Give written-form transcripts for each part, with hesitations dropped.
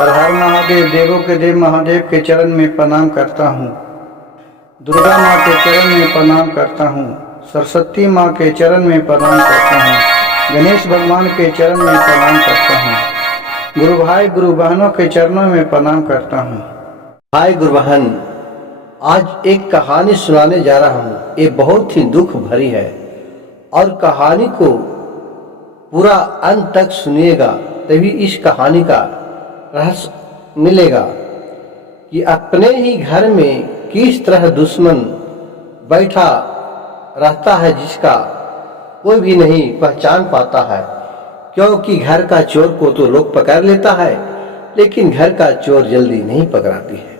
हर हर महादेव, देवों के देव महादेव के चरण में प्रणाम करता हूँ। दुर्गा माँ के चरण में प्रणाम करता हूँ। सरस्वती माँ के चरण में प्रणाम करता हूँ। गणेश भगवान के चरण में प्रणाम करता हूँ। गुरु भाई गुरु बहनों के चरणों में प्रणाम करता हूँ। भाई गुरु बहन, आज एक कहानी सुनाने जा रहा हूँ। ये बहुत ही दुख भरी है और कहानी को पूरा अंत तक सुनिएगा, तभी इस कहानी का रहस्य मिलेगा कि अपने ही घर में किस तरह दुश्मन बैठा रहता है जिसका कोई भी नहीं पहचान पाता है। क्योंकि घर का चोर को तो लोग पकड़ लेता है, लेकिन घर का चोर जल्दी नहीं पकड़ाती है।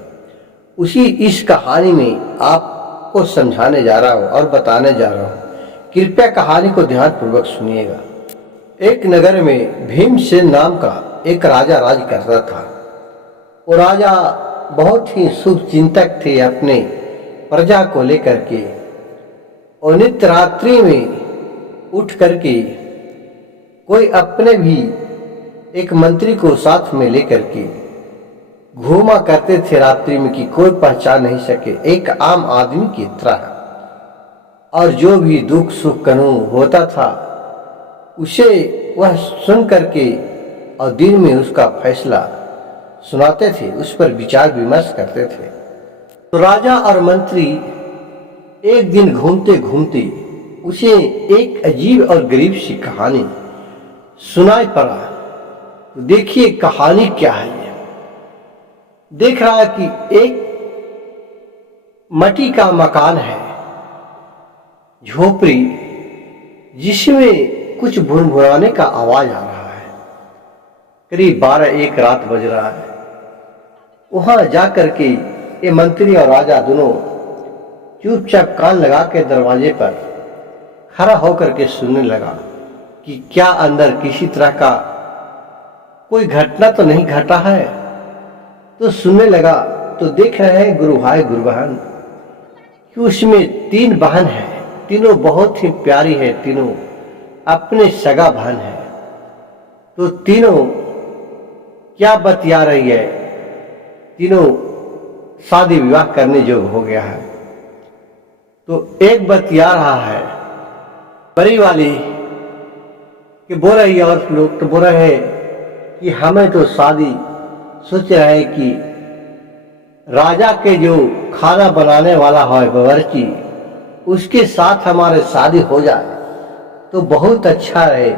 उसी इस कहानी में आपको समझाने जा रहा हूँ और बताने जा रहा हूँ। कृपया कहानी को ध्यानपूर्वक सुनिएगा। एक नगर में भीमसेन नाम का एक राजा राज करता था। वो राजा बहुत ही शुभ चिंतक थे अपने प्रजा को लेकर के। और नित्य रात्रि में उठ करके कोई अपने भी एक मंत्री को साथ में लेकर के घूमा करते थे रात्रि में कि कोई पहचान नहीं सके, एक आम आदमी की तरह। और जो भी दुख सुख कानून होता था उसे वह सुन करके और दिन में उसका फैसला सुनाते थे, उस पर विचार विमर्श करते थे। तो राजा और मंत्री एक दिन घूमते घूमते उसे एक अजीब और गरीब सी कहानी सुनाई पड़ा। तो देखिए कहानी क्या है। देख रहा है कि एक मट्टी का मकान है, झोपड़ी, जिसमें कुछ भुनभुनाने का आवाज आ रहा है। करीब 12-1 रात बज रहा है। वहां जाकर के ये मंत्री और राजा दोनों चुपचाप कान लगा के दरवाजे पर खड़ा होकर के सुनने लगा कि क्या अंदर किसी तरह का कोई घटना तो नहीं घटा है। तो सुनने लगा तो देख रहे हैं गुरु भाई गुरु बहन कि उसमें 3 बहन है। तीनों बहुत ही प्यारी है, तीनों अपने सगा बहन है। तो तीनों क्या बतिया रही है, तीनों शादी विवाह करने योग्य हो गया है। तो एक बतिया रहा है बड़ी वाली कि बोल रही है, और लोग तो बोल रहे हैं कि हमें तो शादी सोच रहे हैं कि राजा के जो खाना बनाने वाला है बावर्ची, उसके साथ हमारे शादी हो जाए तो बहुत अच्छा रहे,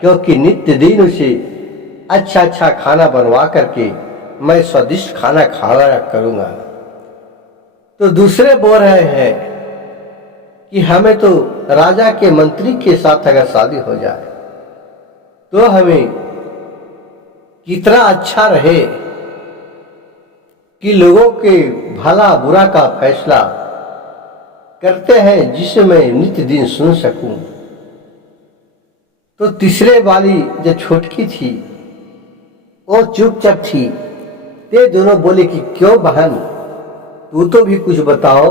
क्योंकि नित्य दिन उसे अच्छा अच्छा खाना बनवा करके मैं स्वादिष्ट खाना खाया करूंगा। तो दूसरे बोल रहे हैं कि हमें तो राजा के मंत्री के साथ अगर शादी हो जाए तो हमें कितना अच्छा रहे कि लोगों के भला बुरा का फैसला करते हैं जिसे मैं नित्य दिन सुन सकूं। तो तीसरे वाली जो छोटकी थी वो चुपचाप थी। ते दोनों बोले कि क्यों बहन, तू तो भी कुछ बताओ।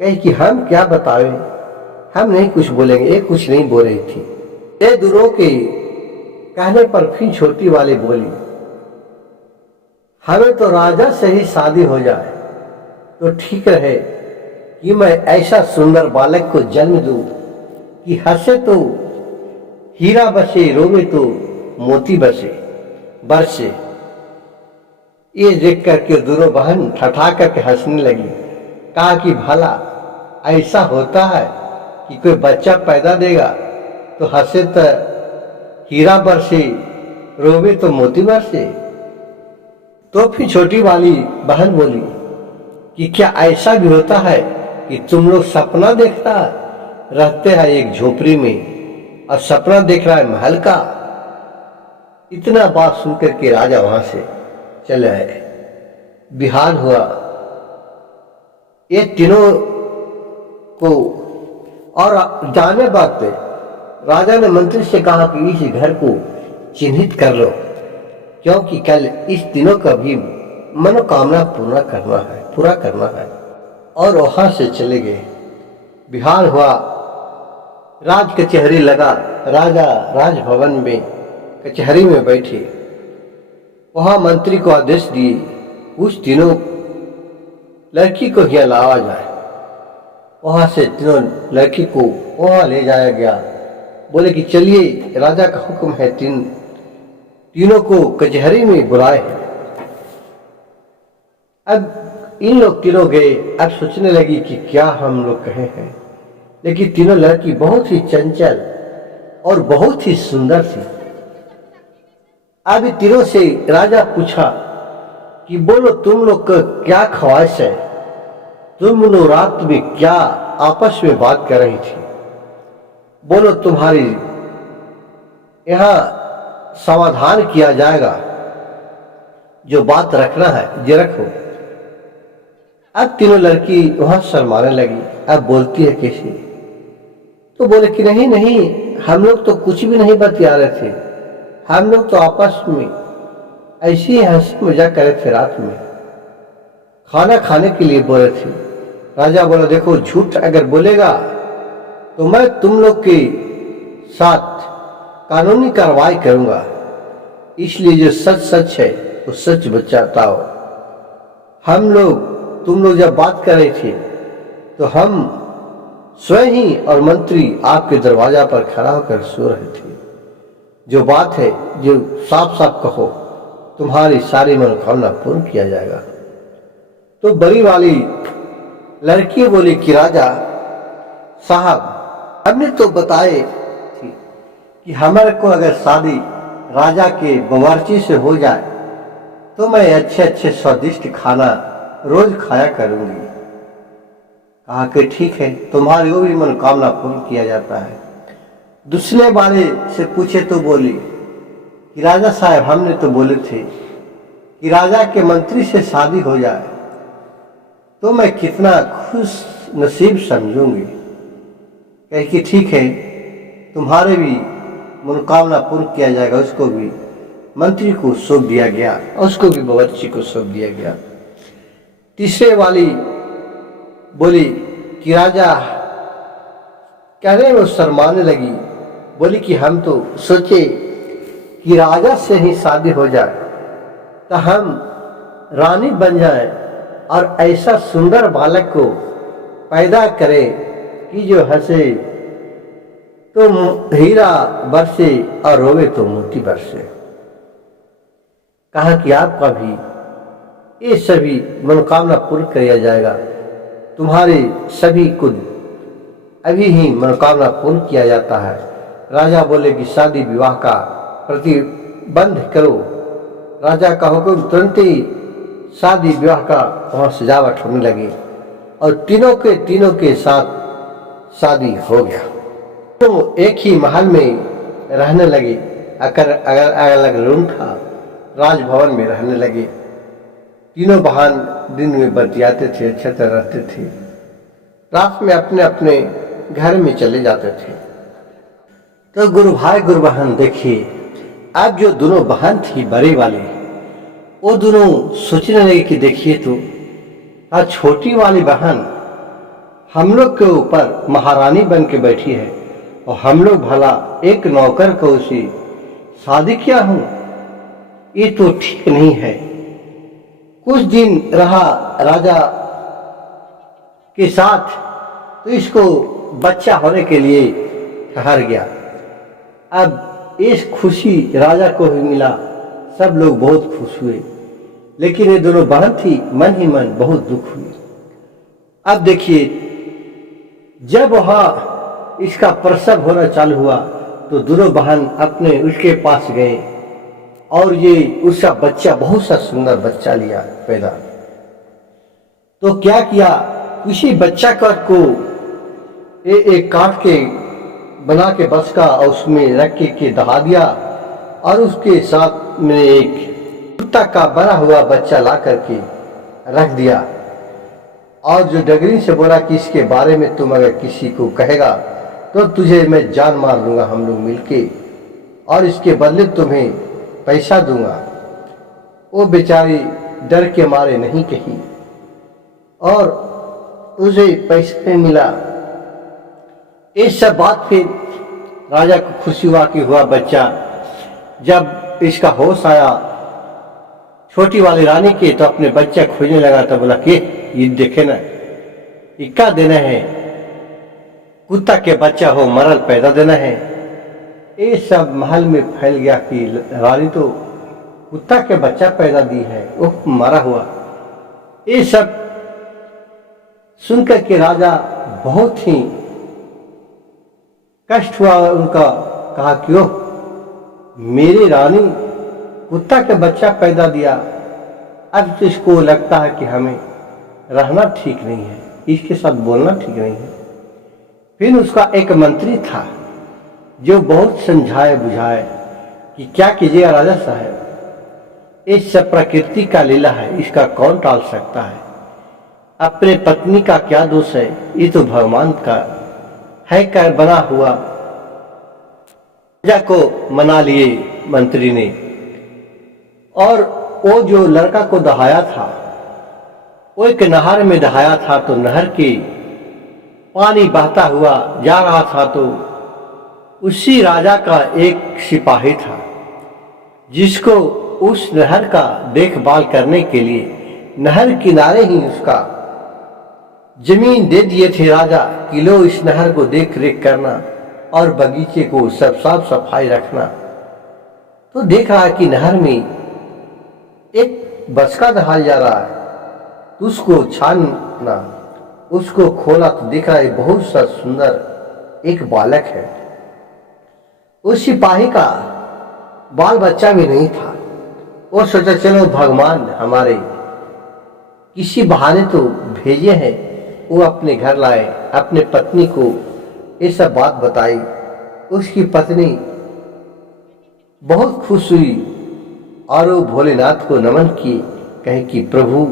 कहे कि हम क्या बतावे, हम नहीं कुछ बोलेंगे। ये कुछ नहीं बोल रही थी। ये दोनों के कहने पर फिर छोटी वाली बोली, हमें तो राजा से ही शादी हो जाए तो ठीक रहे कि मैं ऐसा सुंदर बालक को जन्म दूं कि हंसे तो हीरा बसे, रोवे तो मोती बरसे। ये देख करके दोनों बहन ठठा करके हंसने लगी। कहा कि भला ऐसा होता है कि कोई बच्चा पैदा देगा तो हंसे तो हीरा बरसे, रोवे तो मोती बरसे। तो फिर छोटी वाली बहन बोली कि क्या ऐसा भी होता है कि तुम लोग सपना देखता रहते हैं एक झोपड़ी में और सपना देख रहा है महल का। इतना बात सुनकर के राजा वहां से चले आए। बिहान हुआ, ये तीनों को और जाने बात पे राजा ने मंत्री से कहा कि इस घर को चिन्हित कर लो, क्योंकि कल इस तीनों का भी मनोकामना पूरा करना है। और वहां से चले गए। बिहान हुआ, राज कचहरी लगा। राजा राजभवन में कचहरी में बैठे वहां मंत्री को आदेश दिए कुछ दिनों लड़की को यहाँ लाया जाए। वहां से तीनों लड़की को वहां ले जाया गया। बोले कि चलिए, राजा का हुक्म है, तीनों को कचहरी में बुलाए। अब इन लोग तीनों गए। अब सोचने लगी कि क्या हम लोग कहे हैं, लेकिन तीनों लड़की बहुत ही चंचल और बहुत ही सुंदर थी। अब तीनों से राजा पूछा कि बोलो, तुम लोग का क्या ख्वाहिश है? तुम लोग रात में क्या आपस में बात कर रही थी? बोलो, तुम्हारी यहाँ समाधान किया जाएगा, जो बात रखना है ये रखो। अब तीनों लड़की वहां शर्माने लगी। अब बोलती है कैसे? तो बोले कि नहीं नहीं, हम लोग तो कुछ भी नहीं बतिया रहे थे, हम लोग तो आपस में ऐसी ही हंसी मजाक कर रहे थे, रात में खाना खाने के लिए बोले थे। राजा बोला, देखो, झूठ अगर बोलेगा तो मैं तुम लोग के साथ कानूनी कार्रवाई करूंगा, इसलिए जो सच सच है वो सच बताओ। हम लोग, तुम लोग जब बात कर रहे थे तो हम स्वयं ही और मंत्री आपके दरवाजा पर खड़ा होकर सो रहे थे। जो बात है जो साफ साफ कहो, तुम्हारी सारी मनोकामना पूर्ण किया जाएगा। तो बड़ी वाली लड़की बोली कि राजा साहब, हमने तो बताए थी कि हमारे को अगर शादी राजा के बावर्ची से हो जाए तो मैं अच्छे अच्छे स्वादिष्ट खाना रोज खाया करूंगी। कहा कि ठीक है, तुम्हारी वो भी मनोकामना पूर्ण किया जाता है। दूसरे वाले से पूछे तो बोली कि राजा साहब, हमने तो बोले थे कि राजा के मंत्री से शादी हो जाए तो मैं कितना खुश नसीब समझूंगी। कहे कि ठीक है, तुम्हारे भी मनोकामना पूर्ण किया जाएगा। उसको भी मंत्री को सौंप दिया गया, उसको भी बावर्ची को सौंप दिया गया। तीसरे वाली बोली कि राजा, कह रहे वो शर्माने लगी। बोली कि हम तो सोचे कि राजा से ही शादी हो जाए तो हम रानी बन जाए और ऐसा सुंदर बालक को पैदा करे कि जो हंसे तो हीरा बरसे और रोवे तो मोती बरसे। कहा कि आपका भी ये सभी मनोकामना पूर्ण किया जाएगा, तुम्हारे सभी को अभी ही मनोकामना पूर्ण किया जाता है। राजा बोले कि शादी विवाह का प्रतिबंध करो। राजा का हुक्म, तुरंत ही शादी विवाह का वहां सजावट होने लगी और तीनों के साथ शादी हो गया। तो एक ही महल में रहने लगे। अगर अलग रूम था, राजभवन में रहने लगे। तीनों बहन दिन में बतियाते थे, अच्छे तरह रहते थे, रात में अपने अपने घर में चले जाते थे। तो गुरु भाई गुरु बहन देखिए, अब जो दोनों बहन थी बड़े वाली, वो दोनों सोचने लगे कि देखिए तो आज छोटी वाली बहन हम लोग के ऊपर महारानी बन के बैठी है और हम लोग भला एक नौकर को उसे शादी किया हूं, ये तो ठीक नहीं है। कुछ दिन रहा राजा के साथ तो इसको बच्चा होने के लिए ठहर गया। अब इस खुशी राजा को भी मिला, सब लोग बहुत खुश हुए, लेकिन ये दोनों बहन थी मन ही मन बहुत दुख हुई। अब देखिए, जब वहां इसका प्रसव होना चालू हुआ तो दोनों बहन अपने उसके पास गए और ये उसका बच्चा, बहुत सा सुंदर बच्चा लिया पैदा। तो क्या किया, किसी बच्चा को एक काट के बना के बस का और उसमें रख के दहा दिया और उसके साथ में एक कुत्ता का बना हुआ बच्चा ला करके रख दिया। और जो डगरी से बोला कि इसके बारे में तुम अगर किसी को कहेगा तो तुझे मैं जान मार दूंगा, हम लोग मिलके, और इसके बदले तुम्हें पैसा दूंगा। वो बेचारी डर के मारे नहीं कही और उसे पैसे नहीं मिला। इस सब बात फिर राजा को खुशी हुआ कि हुआ बच्चा। जब इसका होश आया छोटी वाली रानी के तो अपने बच्चा खोजने लगा तो बोला कि ये देखे ना, ये क्या देना है, कुत्ता के बच्चा हो मरल पैदा देना है। ये सब महल में फैल गया कि रानी तो कुत्ता के बच्चा पैदा दी है, वो मरा हुआ। ये सब सुनकर के राजा बहुत ही कष्ट हुआ उनका। कहा क्यों मेरी रानी कुत्ता के बच्चा पैदा दिया, अब तो इसको लगता है कि हमें रहना ठीक नहीं है, इसके साथ बोलना ठीक नहीं है। फिर उसका एक मंत्री था जो बहुत समझाए बुझाए कि क्या कीजिएगा राजा साहब, इस सब प्रकृति का लीला है, इसका कौन टाल सकता है। अपने पत्नी का क्या दोष है, ये तो भगवान का है कर बना हुआ। राजा को मना लिए मंत्री ने, और वो जो लड़का को दहाया था वो एक नहर में दहाया था। तो नहर के पानी बहता हुआ जा रहा था, तो उसी राजा का एक सिपाही था जिसको उस नहर का देखभाल करने के लिए नहर किनारे ही उसका जमीन दे दिए थे राजा कि लो इस नहर को देख रेख करना और बगीचे को सब साफ सफाई रखना। तो देख रहा है कि नहर में एक बचका दहाल जा रहा है, तो उसको छानना, उसको खोला तो देख रहा है बहुत सा सुंदर एक बालक है। उस सिपाही का बाल बच्चा भी नहीं था। और सोचा चलो भगवान हमारे किसी बहाने तो भेजे हैं। वो अपने घर लाए, अपने पत्नी को ये सब बात बताई। उसकी पत्नी बहुत खुश हुई और वो भोलेनाथ को नमन किए, कहे कि प्रभु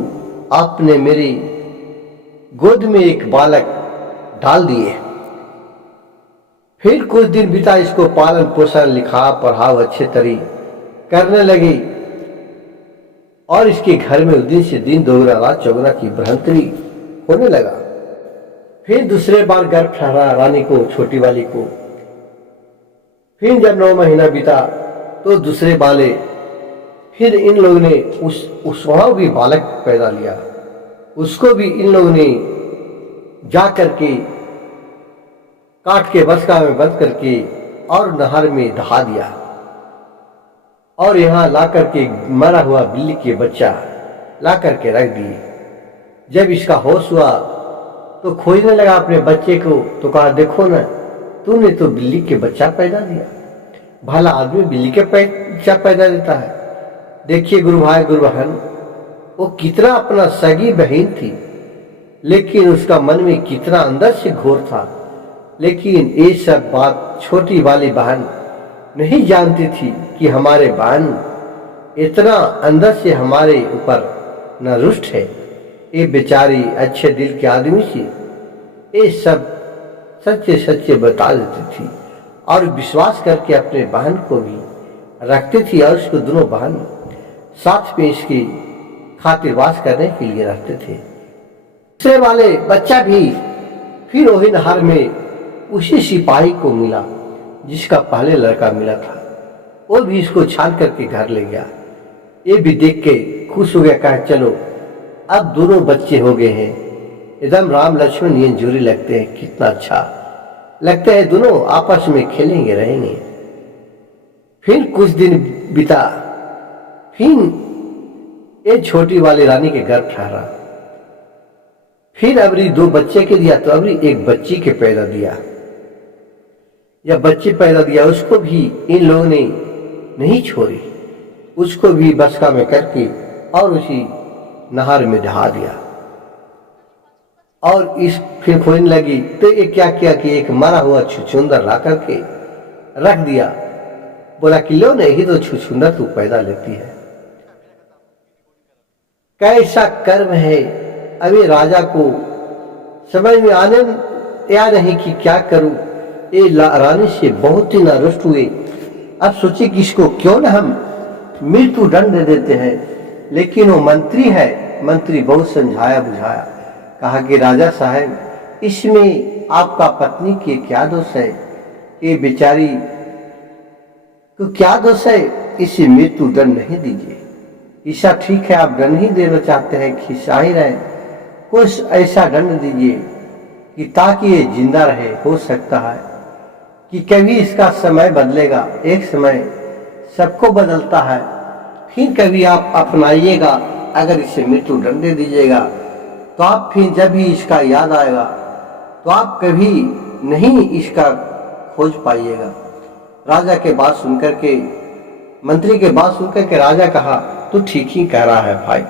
आपने मेरी गोद में एक बालक डाल दिए। फिर कुछ दिन बीता, इसको पालन पोषण लिखा पढ़ाओ अच्छे तरी करने लगी, और इसके घर में दिन से दिन दोगुना रात चौगुना की बढ़ंतरी होने लगा। फिर दूसरे बार गर्भ ठहरा रानी को, छोटी वाली को। फिर जब 9 महीना बीता तो दूसरे वाले फिर इन लोगों ने उस वहां भी बालक पैदा लिया। उसको भी इन लोगों ने जा करके काट के बसका में बंद करके और नहर में दहा दिया, और यहाँ ला करके मरा हुआ बिल्ली के बच्चा ला करके रख दिए। जब इसका होश हुआ तो खोजने लगा अपने बच्चे को, तो कहा देखो ना, तूने तो बिल्ली के बच्चा पैदा दिया। भला आदमी बिल्ली के बच्चा पैदा देता है। देखिए गुरु भाई गुरु बहन, वो कितना अपना सगी बहन थी, लेकिन उसका मन में कितना अंदर से घोर था। लेकिन ये सब बात छोटी वाली बहन नहीं जानती थी कि हमारे बहन इतना अंदर से हमारे ऊपर न रुष्ट है। ये बेचारी अच्छे दिल के आदमी थी, ये सब सच्चे सच्चे बता देती थी और विश्वास करके अपने बहन को भी रखती थी, और उसको दोनों बहन साथ में इसकी खातिरवास करने के लिए रखते थे। दूसरे वाले बच्चा भी फिर वही नहर में उसी सिपाही को मिला जिसका पहले लड़का मिला था। वो भी इसको छान करके घर ले गया। ये भी देख के खुश हो गया, कहा चलो अब दोनों बच्चे हो गए हैं, एकदम राम लक्ष्मण ये जोड़ी लगते हैं, कितना अच्छा लगता है, दोनों आपस में खेलेंगे रहेंगे। फिर कुछ दिन बीता, फिर ये छोटी वाली रानी के घर ठहरा। फिर अबरी 2 बच्चे के दिया, तो अबरी एक बच्ची के पैदा दिया। जब बच्चे पैदा दिया उसको भी इन लोगों ने नहीं छोड़ी, उसको भी बसका में करके और उसी नहर में दहा दिया। और इस फिर खोजने लगी तो ये क्या किया कि एक मरा हुआ छुछुंदर ला करके रख दिया। बोला कि लो नहीं तो छुछुंदर तू पैदा लेती है। कैसा कर्म है। अभी राजा को समझ में आने या नहीं कि क्या करूं। ये रानी से बहुत ही नारुष्ट हुए। अब सोचे कि इसको क्यों ना हम मृत्यु दंड दे देते हैं, लेकिन वो मंत्री है, मंत्री बहुत समझाया बुझाया, कहा कि राजा साहब इसमें आपका पत्नी के क्या दोष है, ये बेचारी तो क्या दोष है, इसे मृत्यु दंड नहीं दीजिए। ईसा ठीक है, आप दंड ही देना चाहते हैं, खिंचा ही रहे, कुछ ऐसा दंड दीजिए कि ताकि ये जिंदा रहे। हो सकता है कि कभी इसका समय बदलेगा, एक समय सबको बदलता है, फिर कभी आप अपनाइएगा। अगर इसे मृत्यु दंड दे दीजिएगा तो आप फिर जब भी इसका याद आएगा तो आप कभी नहीं इसका खोज पाइएगा। राजा के बात सुनकर के, मंत्री के बात सुनकर के राजा कहा, तू ठीक ही कह रहा है भाई।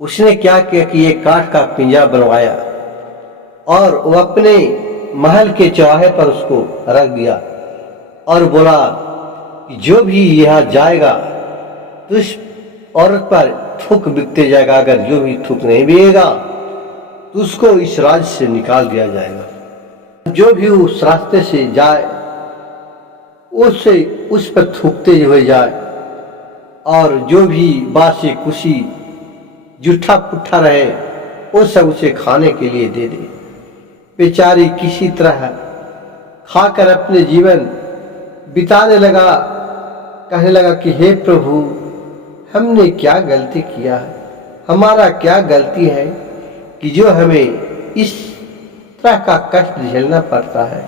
उसने क्या किया कि एक काठ का पिंजरा बनवाया और वो अपने महल के चौराहे पर उसको रख दिया और बोला कि जो भी यहाँ जाएगा तो इस औरत पर थूक बिकते जाएगा, अगर जो भी थूक नहीं बिकेगा तो उसको इस राज्य से निकाल दिया जाएगा। जो भी उस रास्ते से जाए उससे उस पर थूकते हुए जाए और जो भी बासी कुशी जूठा पुट्ठा रहे वो सब उसे खाने के लिए दे दे। बेचारी किसी तरह खाकर अपने जीवन बिताने लगा। कहने लगा कि हे प्रभु, हमने क्या गलती किया है, हमारा क्या गलती है कि जो हमें इस तरह का कष्ट झेलना पड़ता है।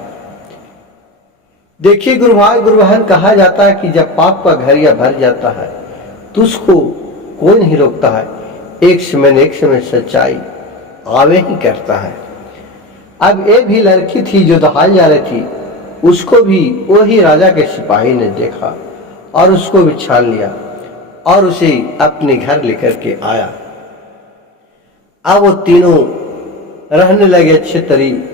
देखिए गुरु भाई गुरु बहन, कहा जाता है कि जब पाप का घरिया भर जाता है तो उसको कोई नहीं रोकता है, एक समय सच्चाई आवे ही करता है। अब एक भी लड़की थी जो दहाई जा रही थी, उसको भी वही राजा के सिपाही ने देखा और उसको भी छान लिया और उसे अपने घर लेकर के आया। अब वो तीनों रहने लगे अच्छे तरीके।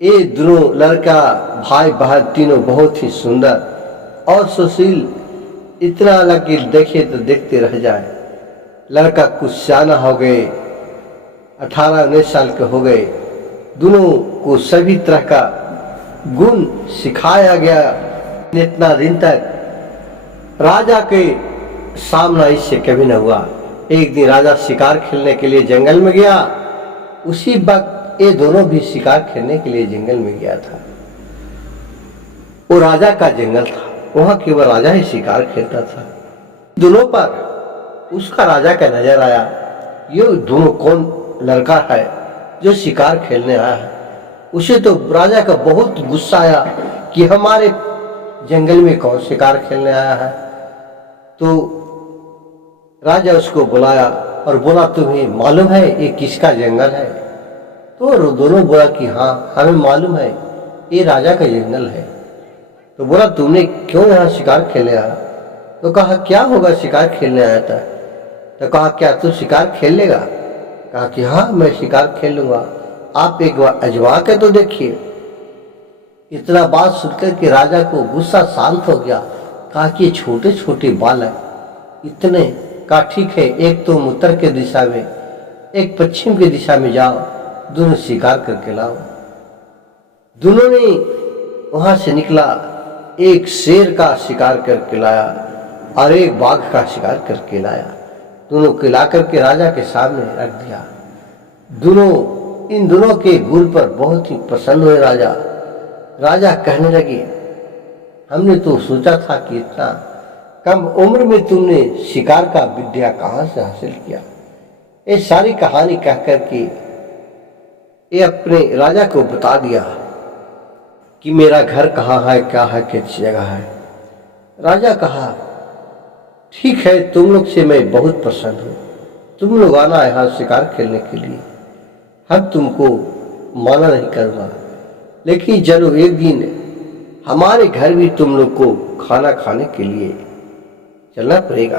ये दोनों लड़का भाई बहन तीनों बहुत ही सुंदर और सुशील, इतना लगे देखे तो देखते रह जाए। लड़का कुछ सियाना हो गए, 18-19 साल के हो गए। दोनों को सभी तरह का गुण सिखाया गया। इतना दिन तक राजा के सामना इससे कभी न हुआ। एक दिन राजा शिकार खेलने के लिए जंगल में गया। उसी वक्त ये दोनों भी शिकार खेलने के लिए जंगल में गया था। वो राजा का जंगल था, वहां केवल राजा ही शिकार खेलता था। दोनों पर उसका राजा का नजर आया, ये दोनों कौन लड़का है जो शिकार खेलने आया है। उसे तो राजा का बहुत गुस्सा आया कि हमारे जंगल में कौन शिकार खेलने आया है। तो राजा उसको बुलाया और बोला, तुम्हें मालूम है ये किसका जंगल है? तो दोनों बोला कि हाँ हमें मालूम है, ये राजा का जंगल है। तो बोला, तुमने क्यों यहाँ शिकार खेलने आया? तो कहा, क्या होगा, शिकार खेलने आया था। तो कहा, क्या तू शिकार खेल लेगा? कहा कि हाँ मैं शिकार खेल लूंगा, आप एक बार अजमा के तो देखिए। इतना बात सुनकर के राजा को गुस्सा शांत हो गया। कहा कि छोटे छोटे बालक इतने, कहा ठीक है, एक तुम उत्तर के दिशा में, एक पश्चिम की दिशा में जाओ, दोनों शिकार करके लाओ। दोनों ने वहां से निकला, एक शेर का शिकार करके लाया और एक बाघ का शिकार करके लाया। दोनों को ला करके राजा के सामने रख दिया। इन दोनों के गुण पर बहुत ही प्रसन्न हुए राजा। राजा कहने लगे, हमने तो सोचा था कि इतना कम उम्र में तुमने शिकार का विद्या कहाँ से हासिल किया। ये सारी कहानी कह करके ये अपने राजा को बता दिया कि मेरा घर कहाँ है, क्या है, किस जगह है। राजा कहा, ठीक है, तुम लोग से मैं बहुत प्रसन्न हूँ, तुम लोग आना यहाँ शिकार खेलने के लिए, हम तुमको माना नहीं करूँगा, लेकिन चलो एक दिन हमारे घर भी तुम लोग को खाना खाने के लिए चलना पड़ेगा।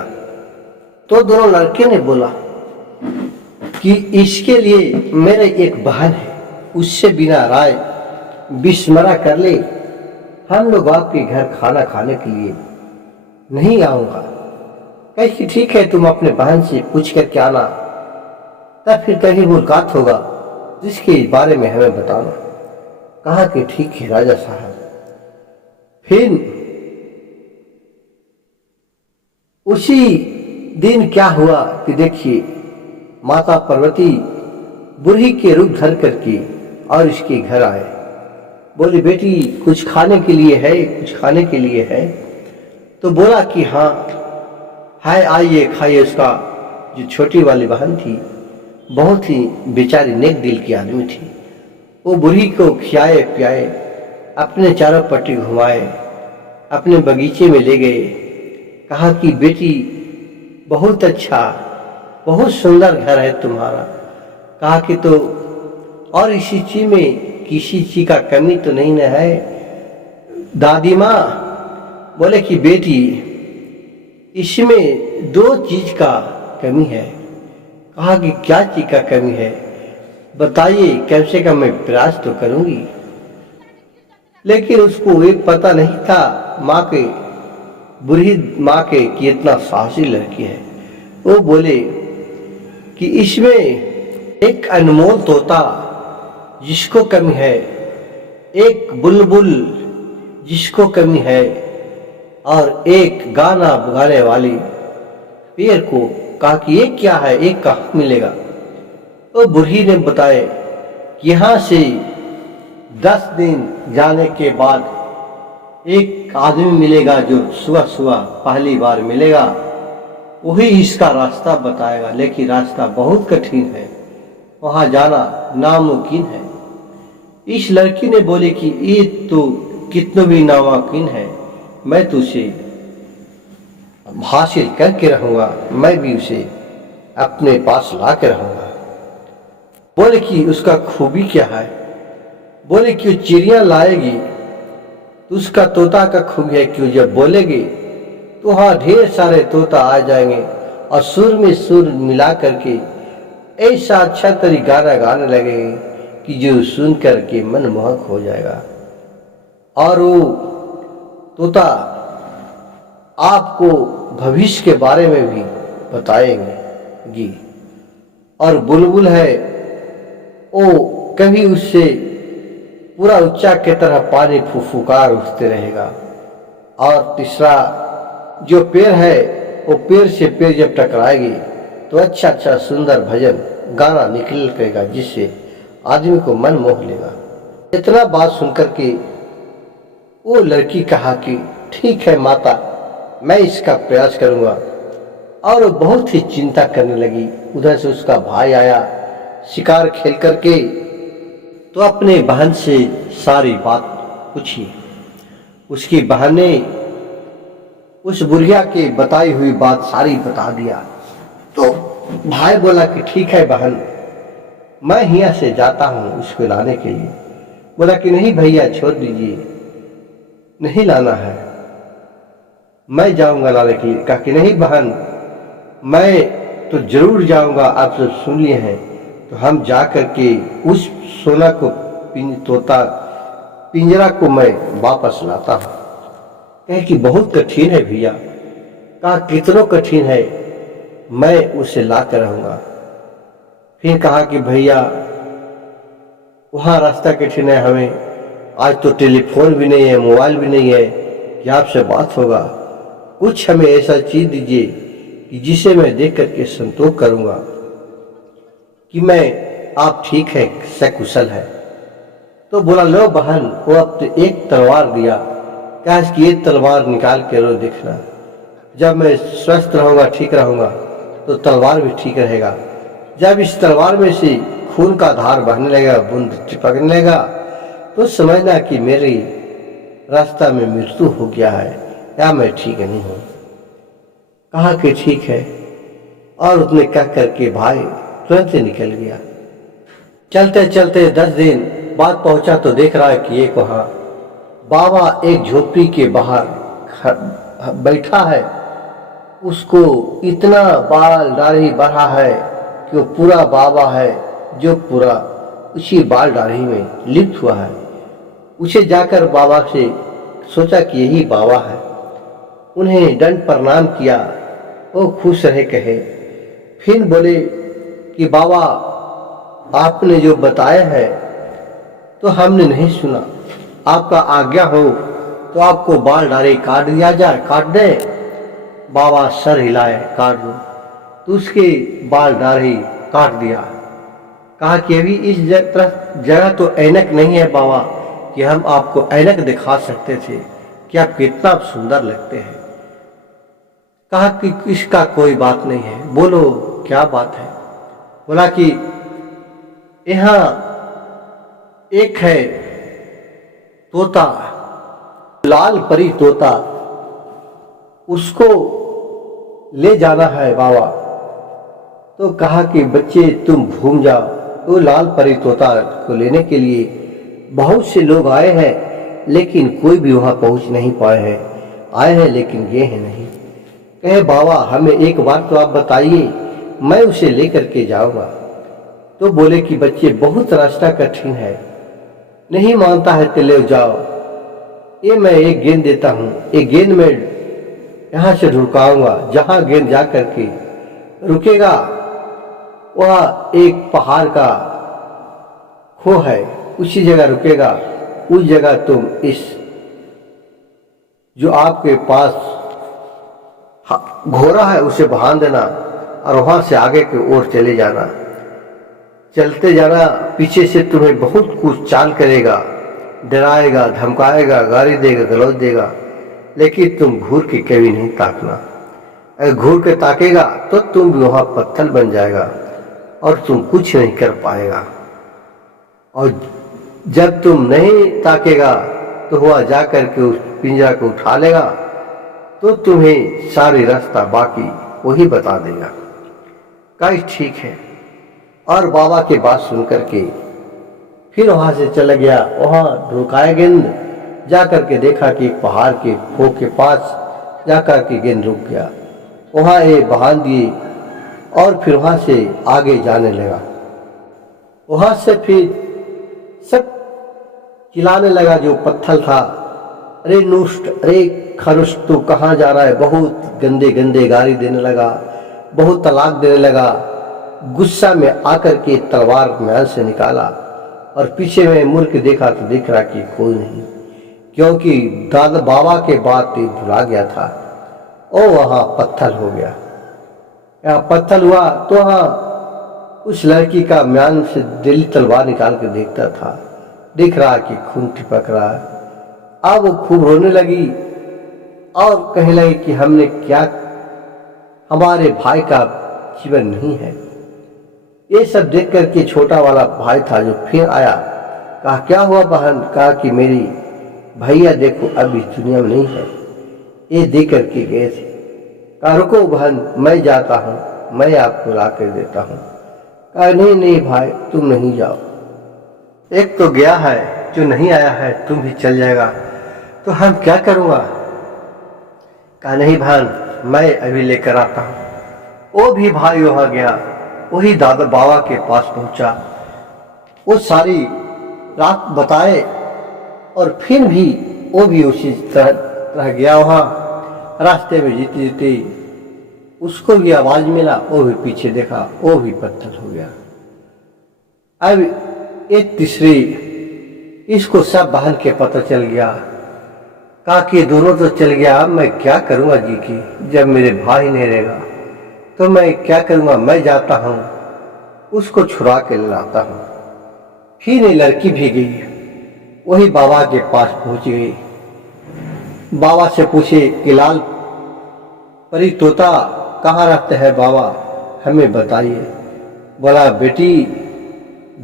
तो दोनों लड़के ने बोला कि इसके लिए मेरे एक बहन है, उससे बिना राय विस्मरा कर ले, हम लोग आपके घर खाना खाने के लिए नहीं आऊंगा। कही ठीक है, तुम अपने बहन से पूछ कर के आना, तब फिर कहीं मुलाकात होगा जिसके बारे में हमें बताना। कहा कि ठीक है राजा साहब। फिर उसी दिन क्या हुआ कि देखिए, माता पार्वती बूढ़ी के रूप धर करके और इसके घर आए। बोली, बेटी कुछ खाने के लिए है, कुछ खाने के लिए है? तो बोला कि हाँ हाय आइए खाइए। उसका जो छोटी वाली बहन थी बहुत ही बेचारी नेक दिल की आदमी थी। वो बूढ़ी को खियाए पियाए, अपने चारों पट्टी घुमाए, अपने बगीचे में ले गए। कहा कि बेटी बहुत अच्छा, बहुत सुंदर घर है तुम्हारा। कहा कि तो और इसी चीज में किसी चीज का कमी तो नहीं न है। दादी माँ बोले कि बेटी इसमें दो चीज का कमी है। कहा कि क्या चीज का कमी है बताइए, कम से कम मैं प्रयास तो करूंगी। लेकिन उसको ये पता नहीं था माँ के, बुरी माँ के, कि इतना साहसी लड़की है। वो बोले कि इसमें एक अनमोल तोता जिसको कमी है, एक बुलबुल जिसको कमी है, और एक गाना गाने वाली पेड़ को। कहा कि ये क्या है, एक कहाँ मिलेगा। तो बूढ़ी ने बताया कि यहाँ से 10 दिन जाने के बाद एक आदमी मिलेगा जो सुबह सुबह पहली बार मिलेगा, वही इसका रास्ता बताएगा। लेकिन रास्ता बहुत कठिन है, वहाँ जाना नामुमकिन है। इस लड़की ने बोली कि ये तो कितना भी नामुमकिन है, मैं तो उसे हासिल करके रहूँगा, मैं भी उसे अपने पास ला के रहूँगा। बोले कि उसका खूबी क्या है। बोले कि वो चिड़िया लाएगी तो उसका तोता का खूबी है कि जब बोलेगी तो वहाँ ढेर सारे तोता आ जाएंगे और सुर में सुर मिला करके ऐसा अच्छा तरी गाना गाने लगेंगे कि जो सुन करके मनमोहक हो जाएगा। और वो तोता आपको भविष्य के बारे में भी बताएंगे। और बुलबुल है वो कभी उससे पूरा उच्चा की तरह पानी फुफुकार उठते रहेगा। और तीसरा जो पेड़ है वो पेड़ से पेड़ जब टकराएगी तो अच्छा अच्छा सुंदर भजन गाना निकल करेगा जिससे आदमी को मन मोह लेगा। इतना बात सुनकर के वो लड़की कहा कि ठीक है माता, मैं इसका प्रयास करूंगा। और वो बहुत ही चिंता करने लगी। उधर से उसका भाई आया शिकार खेल करके, तो अपने बहन से सारी बात पूछी। उसकी बहन ने उस बुढ़िया के बताई हुई बात सारी बता दिया। तो भाई बोला कि ठीक है बहन, मैं यहाँ से जाता हूँ उसको लाने के लिए। बोला कि नहीं भैया छोड़ दीजिए, नहीं लाना है, मैं जाऊंगा लाने के लिए। कहा कि नहीं बहन, मैं तो जरूर जाऊंगा, आप सब सुन लिए हैं। तो हम जा करके उस सोना को तोता पिंजरा को मैं वापस लाता हूँ। कहे कि बहुत कठिन है भैया। कहा कितना कठिन है, मैं उसे ला कर रहूंगा। फिर कहा कि भैया वहाँ रास्ता कठिन है, हमें आज तो टेलीफोन भी नहीं है, मोबाइल भी नहीं है कि आपसे बात होगा। कुछ हमें ऐसा चीज दीजिए कि जिसे मैं देख करके संतोष करूंगा कि मैं आप ठीक है, सकुशल है। तो बोला लो बहन, वो अब तो एक तलवार दिया। कहा कि ये तलवार निकाल के रो देखना, जब मैं स्वस्थ रहूंगा, ठीक रहूंगा, तो तलवार भी ठीक रहेगा। जब इस तलवार में से खून का धार बहने लगेगा, बूंद चिपकने लगेगा, तो समझना कि मेरी रास्ता में मृत्यु हो गया है या मैं ठीक नहीं हूँ। कहा कि ठीक है। और उसने कह करके भाई तुरंत ही निकल गया। चलते चलते 10 दिन बाद पहुंचा तो देख रहा है कि एक वहाँ बाबा एक झोपड़ी के बाहर बैठा है। उसको इतना बाल दाढ़ी बढ़ा है कि वो पूरा बाबा है, जो पूरा उसी बाल दाढ़ी में लिप्त हुआ है। उसे जाकर बाबा से सोचा कि यही बाबा है। उन्हें दंड प्रणाम किया, वो खुश रहे कहे। फिर बोले कि बाबा आपने जो बताया है तो हमने नहीं सुना, आपका आज्ञा हो तो आपको बाल दाढ़ी काट दिया जाए, काट दे। बाबा सर हिलाए, काट दो। तो उसके बाल दाढ़ी काट दिया। कहा कि अभी इस जगह तो ऐनक नहीं है बाबा कि हम आपको ऐनक दिखा सकते थे कि आप कितना सुंदर लगते हैं। कहा कि इसका कोई बात नहीं है। बोलो क्या बात है? बोला कि यहाँ एक है तोता, लाल परी तोता, उसको ले जाना है बाबा। तो कहा कि बच्चे तुम घूम जाओ। तो लाल परी तोता को लेने के लिए बहुत से लोग आए हैं, लेकिन कोई भी वहां पहुंच नहीं पाए हैं। आए हैं लेकिन गए हैं नहीं। कहे बाबा हमें एक बार तो आप बताइए, मैं उसे लेकर के जाऊंगा। तो बोले कि बच्चे बहुत रास्ता कठिन है, नहीं मानता है तो ले जाओ। ये मैं एक गेंद देता हूँ, एक गेंद में यहाँ से रुकाऊंगा। जहाँ गेंद जा करके रुकेगा वह एक पहाड़ का खो है, उसी जगह रुकेगा। उस जगह तुम इस जो आपके पास घोड़ा है उसे बांध देना और वहां से आगे की ओर चले जाना। चलते जाना, पीछे से तुम्हें बहुत कुछ चाल करेगा, डराएगा, धमकाएगा, गाली देगा, गलौज देगा, लेकिन तुम घूर के कभी नहीं ताकना। अगर घूर के ताकेगा तो तुम भी वहां पत्थर बन जाएगा और तुम कुछ नहीं कर पाएगा। और जब तुम नहीं ताकेगा तो वह जा करके उस पिंजरा को उठा लेगा, तो तुम्हें सारी रास्ता बाकी वही बता देगा। कहीं ठीक है। और बाबा की बात सुन करके फिर वहां से चला गया। वहां रुकाया गेंद, जा करके देखा कि पहाड़ के खो के पास जाकर के गेंद रुक गया। वहां ये बांध दिए और फिर वहां से आगे जाने लगा। वहां से फिर सब चिल्लाने लगा जो पत्थर था, अरे नुष्ट, अरे खरुष, तू कहाँ जा रहा है? बहुत गंदे गंदे गाली देने लगा, बहुत तलाक देने लगा। गुस्सा में आकर के तलवार महल से निकाला और पीछे में मुड़ के देखा तो दिख रहा कि कोई नहीं, क्योंकि दादा बाबा के बात भुला गया था। और वहां पत्थर हो गया। यहाँ पत्थर हुआ तो वहां उस लड़की का म्यान से दिली तलवार निकाल के देखता था, दिख रहा कि खून टपक रहा है। अब वो खूब रोने लगी और कहने लगी कि हमने क्या, हमारे भाई का जीवन नहीं है। ये सब देख करके छोटा वाला भाई था जो फिर आया, कहा क्या हुआ बहन? कहा कि मेरी भैया देखो अभी दुनिया में नहीं है, ये देख करके गए थे। कहा रुको बहन, मैं जाता हूँ, मैं आपको ला कर देता हूँ। कहा नहीं नहीं भाई, तुम नहीं जाओ, एक तो गया है, जो नहीं आया है तुम भी चल जाएगा, तो हम क्या करूँगा? कहा नहीं बहन, मैं अभी लेकर आता हूँ। वो भी भाई वहाँ गया, वही दादा बाबा के पास पहुँचा। वो सारी रात बताए और फिर भी वो भी उसी तरह गया। वहाँ रास्ते में जीते जीते उसको भी आवाज मिला, वो भी पीछे देखा, वो भी पत्थर हो गया। अब एक तीसरी, इसको सब बहन के पता चल गया। कहा कि दोनों तो चल गया, अब मैं क्या करूँगा जी की, जब मेरे भाई नहीं रहेगा तो मैं क्या करूँगा? मैं जाता हूँ, उसको छुड़ा के लाता हूँ। फिर ये लड़की भी गई, वही बाबा के पास पहुँच गई। बाबा से पूछे कि लाल परी तोता कहाँ रहते हैं बाबा, हमें बताइए। बोला बेटी,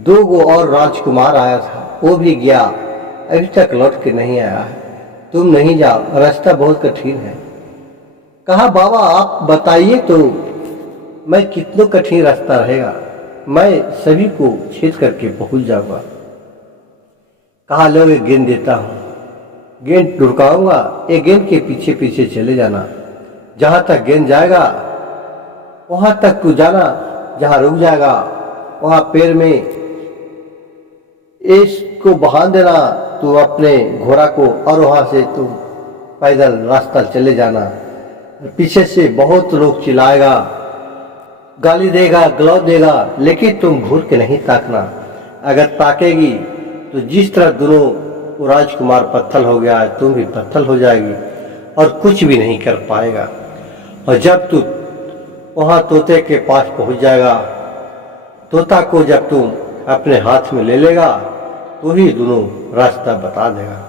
2 गो और राजकुमार आया था, वो भी गया, अभी तक लौट के नहीं आया है। तुम नहीं जाओ, रास्ता बहुत कठिन है। कहा बाबा आप बताइए तो मैं कितना कठिन रास्ता रहेगा, मैं सभी को छेद करके पहुंच जाऊंगा। कहा लो एक गेंद देता हूँ, गेंद लुढ़काऊंगा, एक गेंद के पीछे पीछे चले जाना, जहां तक गेंद जाएगा वहां तक तू जाना, जहां रुक जाएगा वहां पैर में इसको बांध देना तू अपने घोड़ा को, और वहां से तू पैदल रास्ता चले जाना। पीछे से बहुत लोग चिल्लाएगा, गाली देगा, गलौज देगा, लेकिन तुम घूर के नहीं ताकना। अगर ताकेगी तो जिस तरह दोनों राजकुमार पत्थर हो गया है, तुम भी पत्थर हो जाएगी और कुछ भी नहीं कर पाएगा। और जब तू वहां तोते के पास पहुंच जाएगा, तोता को जब तुम अपने हाथ में ले लेगा तो ही दोनों रास्ता बता देगा।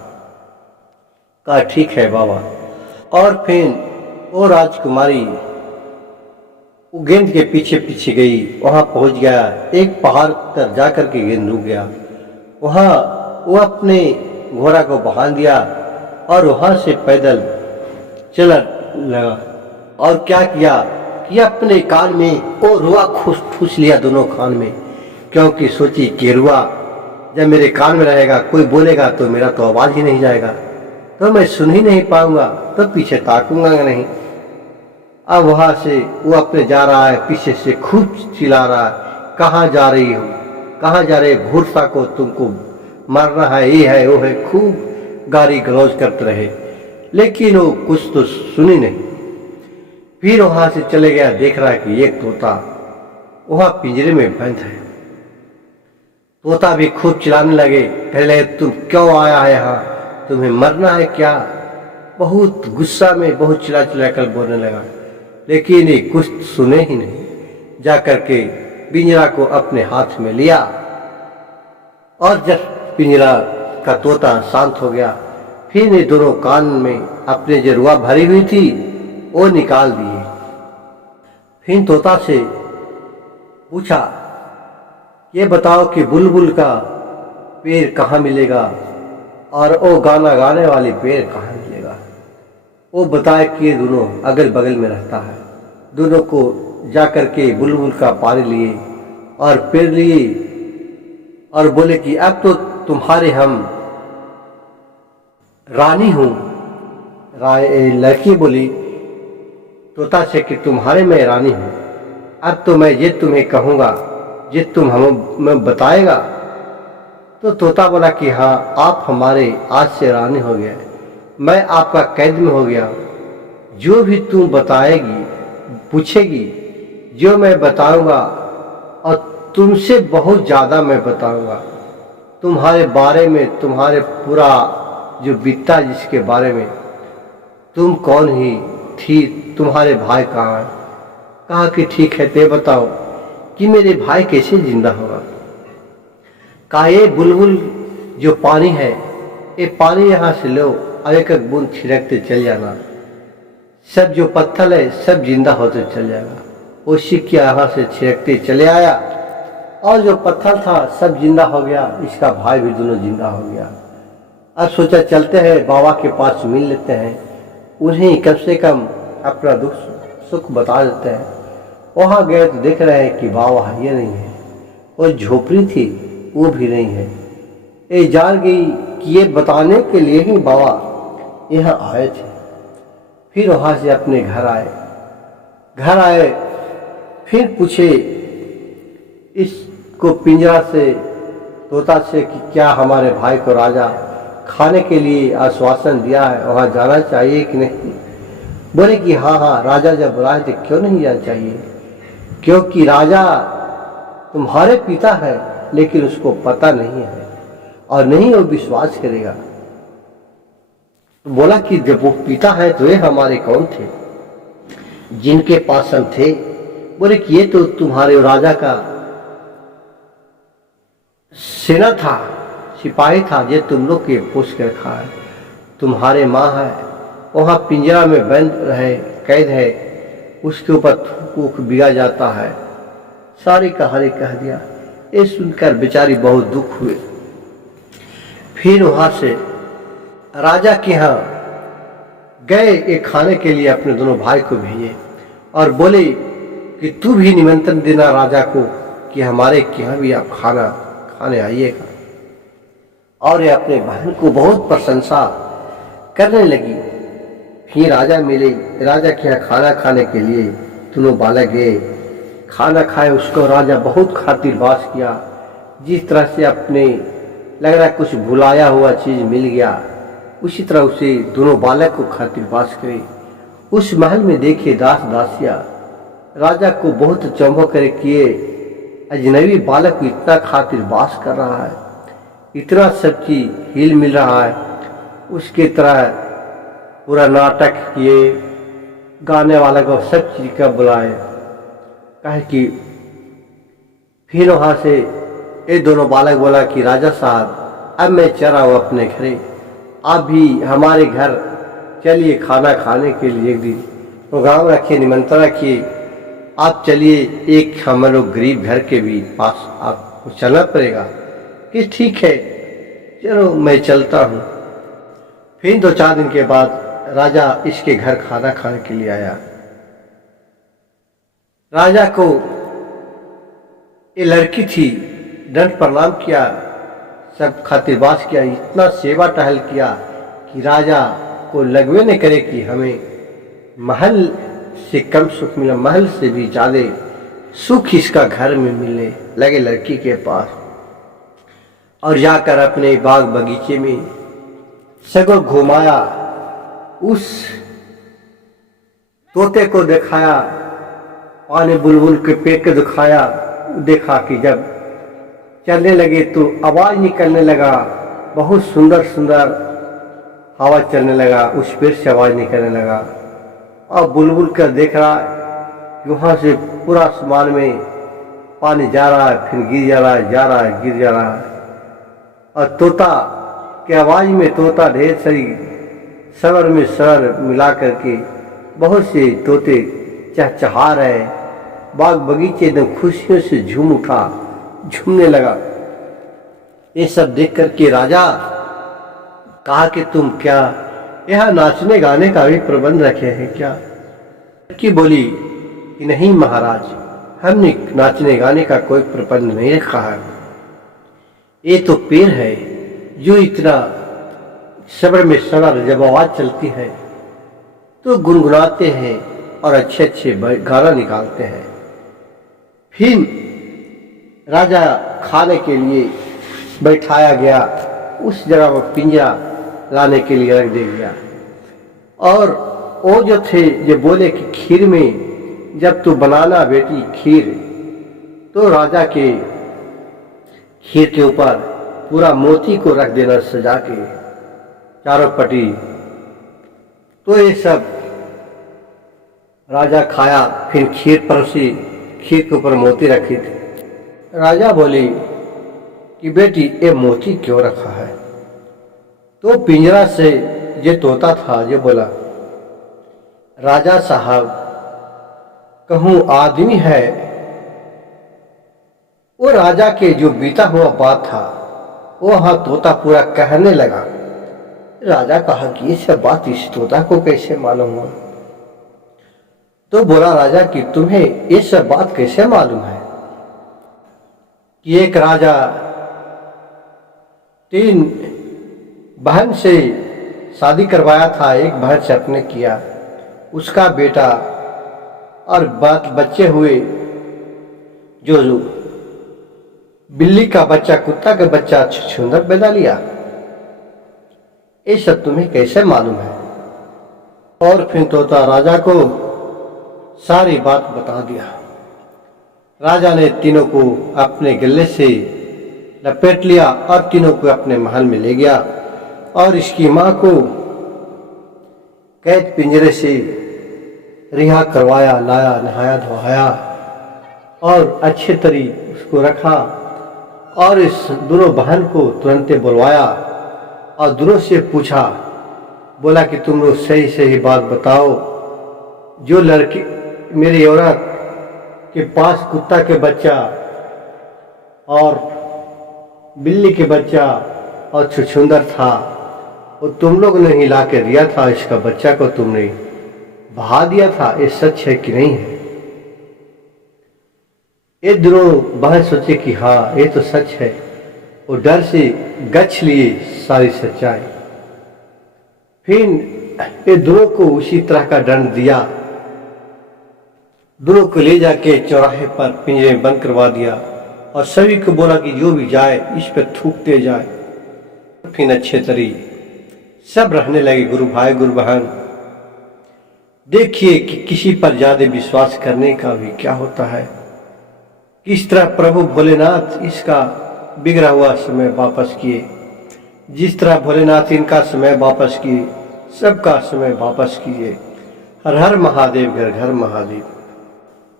कहा ठीक है बाबा। और फिर वो राजकुमारी वो गेंद के पीछे पीछे गई, वहां पहुंच गया। एक पहाड़ पर जाकर के गेंद रुक गया। वहां वो अपने घोड़ा को बांध दिया और वहां से पैदल चला लगा। और क्या किया कि अपने कान में वो रुआ ठूस लिया दोनों कान में, क्योंकि सोची कि रुआ जब मेरे कान में रहेगा, कोई बोलेगा तो मेरा तो आवाज ही नहीं जाएगा, तो मैं सुन ही नहीं पाऊंगा, तो पीछे ताकूंगा नहीं। अब वहां से वो अपने जा रहा है, पीछे से खूब चिल्ला रहा है, कहाँ जा रही हो, कहाँ जा रहे, घूरसा को तुमको मारना है, ये है वो है, खूब गाली गलौज करते रहे, लेकिन वो कुछ तो सुनी नहीं। फिर वहां से चले गया, देख रहा है कि एक तोता वहां पिंजरे में बंद है। तोता भी खूब चिल्लाने लगे, कहने तुम क्यों आया है यहाँ, तुम्हें मरना है क्या। बहुत गुस्सा में बहुत चिल्ला चिल्ला कर बोलने लगा, लेकिन ये कुछ सुने ही नहीं। जाकर के पिंजरा को अपने हाथ में लिया और जब पिंजरा का तोता शांत हो गया, फिर ये दोनों कान में अपने जो रुआ भरी हुई थी वो निकाल दिए। फिर तोता से पूछा, ये बताओ कि बुलबुल का पेड़ कहाँ मिलेगा और वो गाना गाने वाली पेड़ कहाँ मिलेगा। वो बताए कि ये दोनों अगल बगल में रहता है। दोनों को जाकर के बुलबुल का पानी लिए और पेड़ लिए और बोले कि अब तो तुम्हारे हम रानी हूं। लड़की बोली तोता से कि तुम्हारे मैं रानी हूं, अब तो मैं ये तुम्हें कहूंगा, ये तुम हमें बताएगा। तो तोता बोला कि हाँ, आप हमारे आज से रानी हो गए, मैं आपका कैद में हो गया। जो भी तुम बताएगी पूछेगी, जो मैं बताऊंगा और तुमसे बहुत ज़्यादा मैं बताऊंगा, तुम्हारे बारे में, तुम्हारे पूरा जो बीता जिसके बारे में, तुम कौन ही थी, तुम्हारे भाई कहाँ है। कहा कि ठीक है, ते बताओ कि मेरे भाई कैसे जिंदा होगा। कहा ये बुलबुल जो पानी है, ये पानी यहाँ से लो और एक एक बूंद छिड़कते चल जाना, सब जो पत्थर है सब जिंदा होते चल जाएगा। वो सिक्के यहाँ से छिड़कते चले आया और जो पत्थर था सब जिंदा हो गया, इसका भाई भी दोनों जिंदा हो गया। अब सोचा चलते हैं बाबा के पास मिल लेते हैं, उन्हें कम से कम अपना दुख सुख बता देते हैं। वहाँ गए तो देख रहे हैं कि बाबा ये नहीं है, और झोपड़ी थी वो भी नहीं है। ये जान गई कि ये बताने के लिए ही बाबा यहाँ आए थे। फिर वहाँ से अपने घर आए, फिर पूछे इसको पिंजरा से, तोता से कि क्या हमारे भाई को राजा खाने के लिए आश्वासन दिया है, वहाँ जाना चाहिए कि नहीं। बोले कि हाँ हाँ, राजा जब बुलाए थे क्यों नहीं जाना चाहिए, क्योंकि राजा तुम्हारे पिता है, लेकिन उसको पता नहीं है और नहीं वो विश्वास करेगा। तो बोला कि जब वो पिता है तो ये हमारे कौन थे जिनके पास हम थे। बोले कि ये तो तुम्हारे राजा का सेना था, सिपाही था, ये तुम लोग के पोस के रखा है, तुम्हारे माँ है, वहाँ पिंजरा में बंद रहे, कैद है, उसके ऊपर थूक बिगा जाता है। सारी कहानी कह दिया। ये सुनकर बेचारी बहुत दुख हुए। फिर वहाँ से राजा के यहाँ गए, एक खाने के लिए अपने दोनों भाई को भेजे और बोले कि तू भी निमंत्रण देना राजा को कि हमारे यहाँ भी आप खाना खाने आइएगा। और ये अपने बहन को बहुत प्रशंसा करने लगी। फिर राजा मिले, राजा के यहाँ खाना खाने के लिए दोनों बालक गए, खाना खाए। उसको राजा बहुत खातिरबाज किया, जिस तरह से अपने लग रहा कुछ भुलाया हुआ चीज मिल गया, उसी तरह उसे दोनों बालक को खातिरबाज करे। उस महल में देखे दास दासिया राजा को बहुत चंभो करे किए, अजनबी बालक को इतना खातिरबाज कर रहा है, इतना सब चीज हिल मिल रहा है, उसके तरह पूरा नाटक किए, गाने वाला को सब चीज का बुलाए। कहे कि फिर वहां से ये दोनों बालक बोला कि राजा साहब अब मैं चला हूँ अपने घरे, आप भी हमारे घर चलिए खाना खाने के लिए एक दिन। प्रोग्राम रखिए, निमंत्रण रखिए। आप चलिए, एक हम लोग गरीब घर के भी पास आपको चलना पड़ेगा। कि ठीक है, चलो मैं चलता हूँ। फिर 2-4 दिन के बाद राजा इसके घर खाना खाने के लिए आया। राजा को ये लड़की थी, दंड प्रणाम किया, सब खातिरबाज किया, इतना सेवा टहल किया कि राजा को लगवे न करे कि हमें महल से कम सुख मिला, महल से भी ज्यादा सुख इसका घर में मिलने लगे लड़की के पास। और जाकर अपने बाग बगीचे में सगों घुमाया, उस तोते को दिखाया, पानी बुलबुल के पेट को दिखाया। देखा कि जब चलने लगे तो आवाज निकलने लगा, बहुत सुंदर सुंदर हवा चलने लगा, उस पेड़ से आवाज निकलने लगा। और बुलबुल का देख रहा है वहां से पूरा आसमान में पानी जा रहा है, फिर गिर जा रहा है, जा रहा है, गिर जा रहा है। और तोता की आवाज में तोता ढेर सारी स्वर में स्वर मिला करके बहुत से तोते चहचहा रहे। बाग बगीचे एकदम खुशियों से झूम उठा, झूमने लगा। ये सब देख करके राजा कहा कि तुम क्या यहाँ नाचने गाने का भी प्रबंध रखे हैं क्या? लड़की बोली कि नहीं महाराज, हमने नाचने गाने का कोई प्रबंध नहीं रखा है। ये तो पेड़ है जो इतना सब्र में सबर जब आवाज चलती है तो गुनगुनाते हैं और अच्छे अच्छे गाना निकालते हैं। फिर राजा खाने के लिए बैठाया गया, उस जगह पर पिंजरा लाने के लिए रख दिया गया। और वो जो थे ये बोले कि खीर में जब तू बनाना बेटी खीर, तो राजा के खीर के ऊपर पूरा मोती को रख देना सजा के चारों पट्टी। तो ये सब राजा खाया, फिर खीर परोसी, खीर के ऊपर मोती रखी थी। राजा बोली कि बेटी ये मोती क्यों रखा है? तो पिंजरा से ये तोता था जो बोला, राजा साहब कहूँ आदमी है, वो राजा के जो बीता हुआ बात था वो हाँ तोता पूरा कहने लगा। राजा कहा कि ये सब बात इस तोता को कैसे मालूम हुआ? तो बोला राजा कि तुम्हें ये सब बात कैसे मालूम है कि एक राजा 3 बहन से शादी करवाया था, एक बहन से अपने किया, उसका बेटा और बच्चे हुए, जो बिल्ली का बच्चा, कुत्ता का बच्चा, छुछुंदर पैदा लिया। ये सब तुम्हें कैसे मालूम है? और फिर तोता राजा को सारी बात बता दिया। राजा ने तीनों को अपने गले से लपेट लिया और तीनों को अपने महल में ले गया और इसकी मां को कैद पिंजरे से रिहा करवाया, लाया, नहाया धोहाया और अच्छे तरीके उसको रखा। और इस दोनों बहन को तुरंत बुलवाया और दोनों से पूछा, बोला कि तुम लोग सही सही बात बताओ, जो लड़की मेरी औरत के पास कुत्ता के बच्चा और बिल्ली के बच्चा और छुछुंदर था, वो तुम लोग ने ही ला के दिया था, इसका बच्चा को तुमने बहा दिया था, ये सच है कि नहीं है? ये दोनों बहन सोचे कि हाँ ये तो सच है, वो डर से गच लिए सारी सच्चाई। फिर ये दोनों को उसी तरह का दंड दिया, दोनों को ले जाके चौराहे पर पिंजरे में बंद करवा दिया और सभी को बोला कि जो भी जाए इस पर थूकते जाए। फिर अच्छे तरीके सब रहने लगे, गुरु भाई गुरु बहन। देखिए कि किसी पर ज्यादा विश्वास करने का भी क्या होता है, किस तरह प्रभु भोलेनाथ इसका बिगड़ा हुआ समय वापस किए, जिस तरह भोलेनाथ इनका समय वापस किए, सबका समय वापस कीजिए। हर हर महादेव, घर घर महादेव।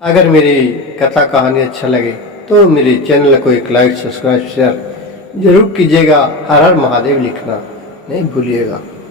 अगर मेरी कथा कहानी अच्छा लगे तो मेरे चैनल को एक लाइक, सब्सक्राइब, शेयर जरूर कीजिएगा। हर हर महादेव लिखना नहीं भूलिएगा।